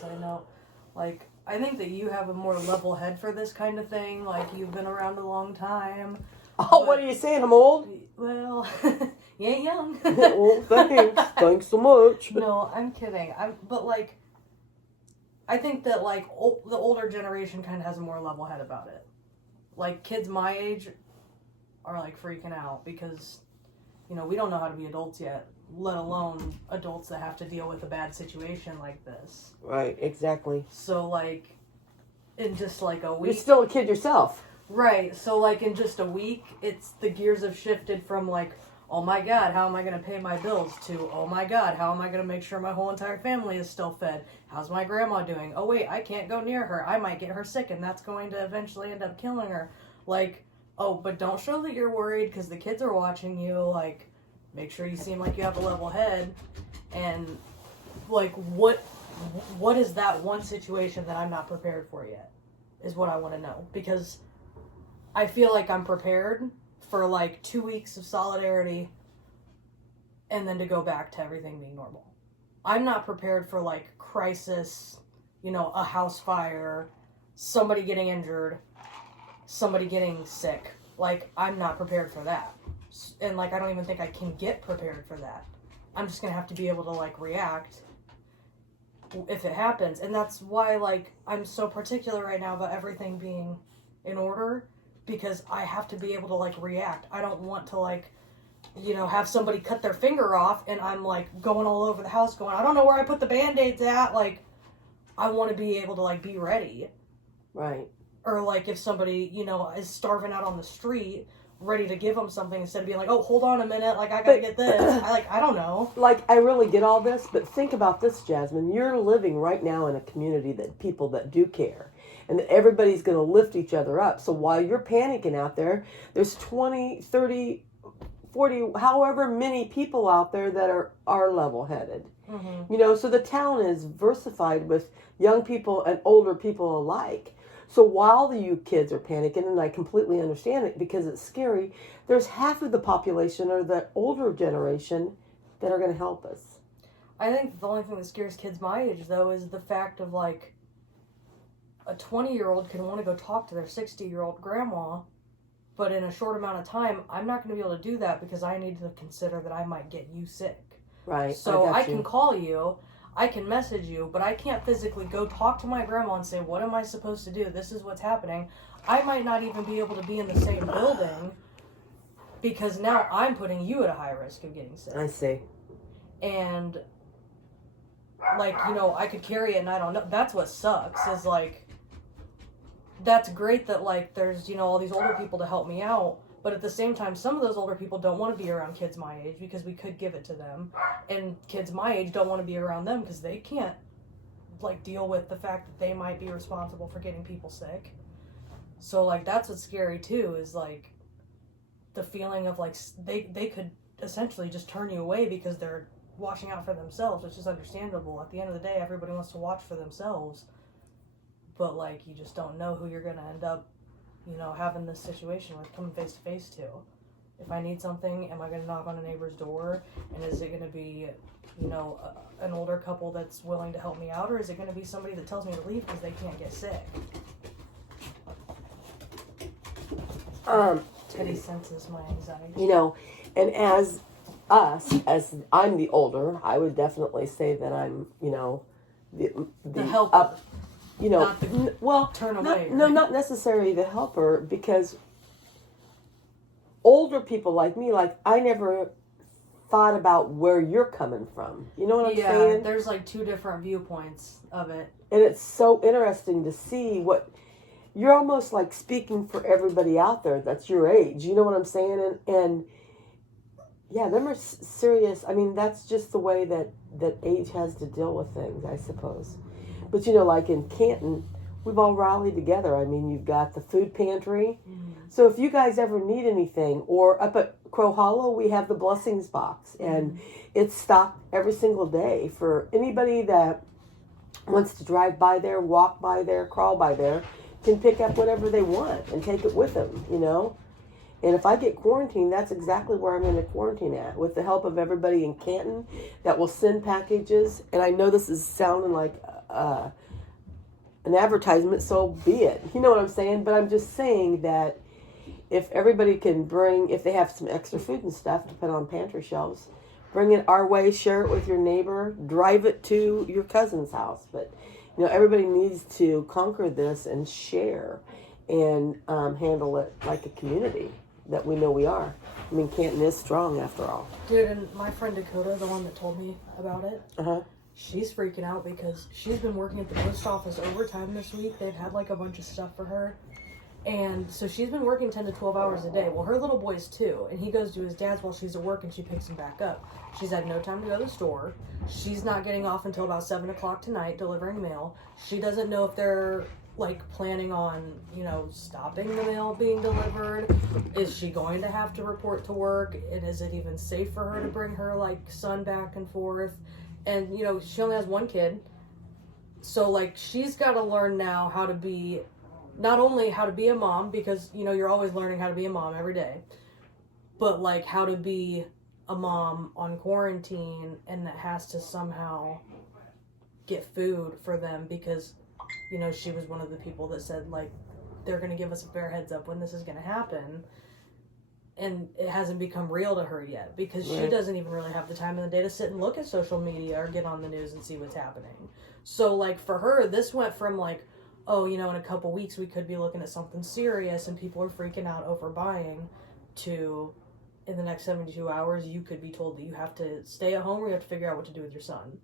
side note, like, I think that you have a more level head for this kind of thing. Like, you've been around a long time. Oh, what are you saying? I'm old? Well, you ain't young. Well, thanks. Thanks so much. No, I'm kidding. But, like, I think that, like, the older generation kind of has a more level head about it. Like, kids my age are, like, freaking out because, you know, we don't know how to be adults yet, let alone adults that have to deal with a bad situation like this. Right, exactly. So, like, in just, like, a week... You're still a kid yourself. Right, so, like, in just a week, the gears have shifted from, like, oh my God, how am I going to pay my bills? To, oh my God, how am I going to make sure my whole entire family is still fed? How's my grandma doing? Oh wait, I can't go near her. I might get her sick and that's going to eventually end up killing her. Like, oh, but don't show that you're worried because the kids are watching you. Like, make sure you seem like you have a level head. And, like, what is that one situation that I'm not prepared for yet? Is what I want to know. Because I feel like I'm prepared for, like, 2 weeks of solidarity and then to go back to everything being normal. I'm not prepared for, like, crisis, you know, a house fire, somebody getting injured, somebody getting sick. Like, I'm not prepared for that. And, like, I don't even think I can get prepared for that. I'm just going to have to be able to, like, react if it happens. And that's why, like, I'm so particular right now about everything being in order, because I have to be able to, like, react. I don't want to, like, you know, have somebody cut their finger off and I'm, like, going all over the house going, I don't know where I put the Band-Aids at. Like, I want to be able to, like, be ready. Right. Or, like, if somebody, you know, is starving out on the street, ready to give them something instead of being like, oh, hold on a minute, like, I gotta get this. I don't know. Like, I really get all this, but think about this, Jasmine. You're living right now in a community that people that do care. And that everybody's going to lift each other up. So while you're panicking out there, there's 20, 30, 40, however many people out there that are level-headed. Mm-hmm. You know, so the town is versified with young people and older people alike. So while you kids are panicking, and I completely understand it because it's scary, there's half of the population or the older generation that are going to help us. I think the only thing that scares kids my age, though, is the fact of, like, a 20-year-old can want to go talk to their 60-year-old grandma, but in a short amount of time, I'm not going to be able to do that because I need to consider that I might get you sick. Right. So I can call you, I can message you, but I can't physically go talk to my grandma and say, what am I supposed to do? This is what's happening. I might not even be able to be in the same building because now I'm putting you at a high risk of getting sick. I see. And, like, you know, I could carry it and I don't know. That's what sucks is, like, that's great that, like, there's, you know, all these older people to help me out. But at the same time, some of those older people don't want to be around kids my age because we could give it to them. And kids my age don't want to be around them because they can't, like, deal with the fact that they might be responsible for getting people sick. So, like, that's what's scary, too, is, like, the feeling of, like, they could essentially just turn you away because they're watching out for themselves, which is understandable. At the end of the day, everybody wants to watch for themselves. But, like, you just don't know who you're going to end up, you know, having this situation with, coming face to face to. If I need something, am I going to knock on a neighbor's door? And is it going to be, you know, an older couple that's willing to help me out? Or is it going to be somebody that tells me to leave because they can't get sick? Teddy senses my anxiety. You know, and as I'm the older, I would definitely say that I'm, you know, the helper. You know, turn away. Not necessarily the helper, because older people like me, like, I never thought about where you're coming from. You know what I'm saying? Yeah, there's, like, two different viewpoints of it. And it's so interesting to see what, you're almost, like, speaking for everybody out there that's your age. You know what I'm saying? And yeah, them are serious. I mean, that's just the way that age has to deal with things, I suppose. But, you know, like in Canton, we've all rallied together. I mean, you've got the food pantry. Mm-hmm. So if you guys ever need anything, or up at Crow Hollow, we have the Blessings Box. And it's stocked every single day for anybody that wants to drive by there, walk by there, crawl by there, can pick up whatever they want and take it with them, you know. And if I get quarantined, that's exactly where I'm going to quarantine at, with the help of everybody in Canton that will send packages. And I know this is sounding like an advertisement, so be it. You know what I'm saying? But I'm just saying that if everybody can bring, if they have some extra food and stuff to put on pantry shelves, bring it our way, share it with your neighbor, drive it to your cousin's house. But, you know, everybody needs to conquer this and share and handle it like a community that we know we are. I mean, Canton is strong after all. Dude, and my friend Dakota, the one that told me about it, she's freaking out because she's been working at the post office overtime this week. They've had like a bunch of stuff for her. And so she's been working 10 to 12 hours a day. Well, her little boy's 2, and he goes to his dad's while she's at work, and she picks him back up. She's had no time to go to the store. She's not getting off until about 7 o'clock tonight delivering mail. She doesn't know if they're like planning on, you know, stopping the mail being delivered. Is she going to have to report to work? And is it even safe for her to bring her like son back and forth? And, you know, she only has one kid. So like she's got to learn now how to be, not only how to be a mom, because, you know, you're always learning how to be a mom every day, but like how to be a mom on quarantine, and that has to somehow get food for them because, you know, she was one of the people that said, like, they're going to give us a fair heads up when this is going to happen. And it hasn't become real to her yet because she doesn't even really have the time in the day to sit and look at social media or get on the news and see what's happening. So, like, for her, this went from, like, oh, you know, in a couple weeks we could be looking at something serious and people are freaking out over buying, to in the next 72 hours you could be told that you have to stay at home or you have to figure out what to do with your son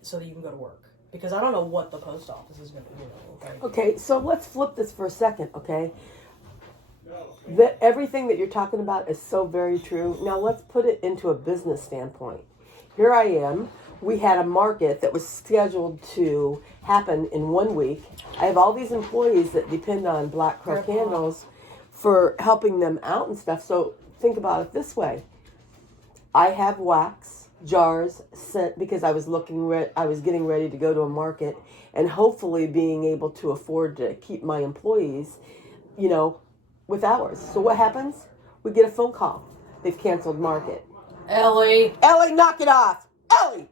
so that you can go to work. Because I don't know what the post office is going to do. Okay, so let's flip this for a second, okay? Everything that you're talking about is so very true. Now let's put it into a business standpoint. Here I am. We had a market that was scheduled to happen in 1 week. I have all these employees that depend on Black Crow Candles for helping them out and stuff. So think about it this way. I have wax jars sent because I was I was getting ready to go to a market and hopefully being able to afford to keep my employees, you know, with hours. So what happens? We get a phone call. They've canceled market. Ellie, knock it off. Ellie!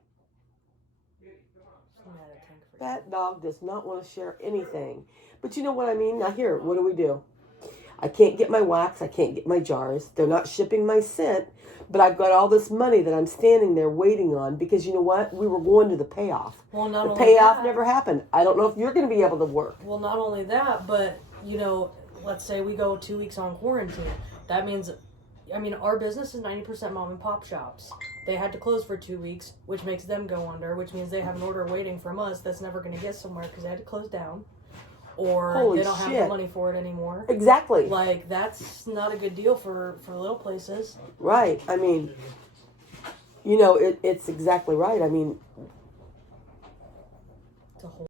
That dog does not want to share anything. But you know what I mean? Now here, what do? I can't get my wax. I can't get my jars. They're not shipping my scent. But I've got all this money that I'm standing there waiting on because you know what? We were going to the payoff. Well, the payoff never happened. I don't know if you're going to be able to work. Well, not only that, but, you know, let's say we go 2 weeks on quarantine. That means, I mean, our business is 90% mom and pop shops. They had to close for 2 weeks, which makes them go under, which means they have an order waiting from us that's never going to get somewhere because they had to close down. Or they don't have the money for it anymore. Exactly. Like, that's not a good deal for little places. Right. I mean, you know, it's exactly right. I mean, it's a whole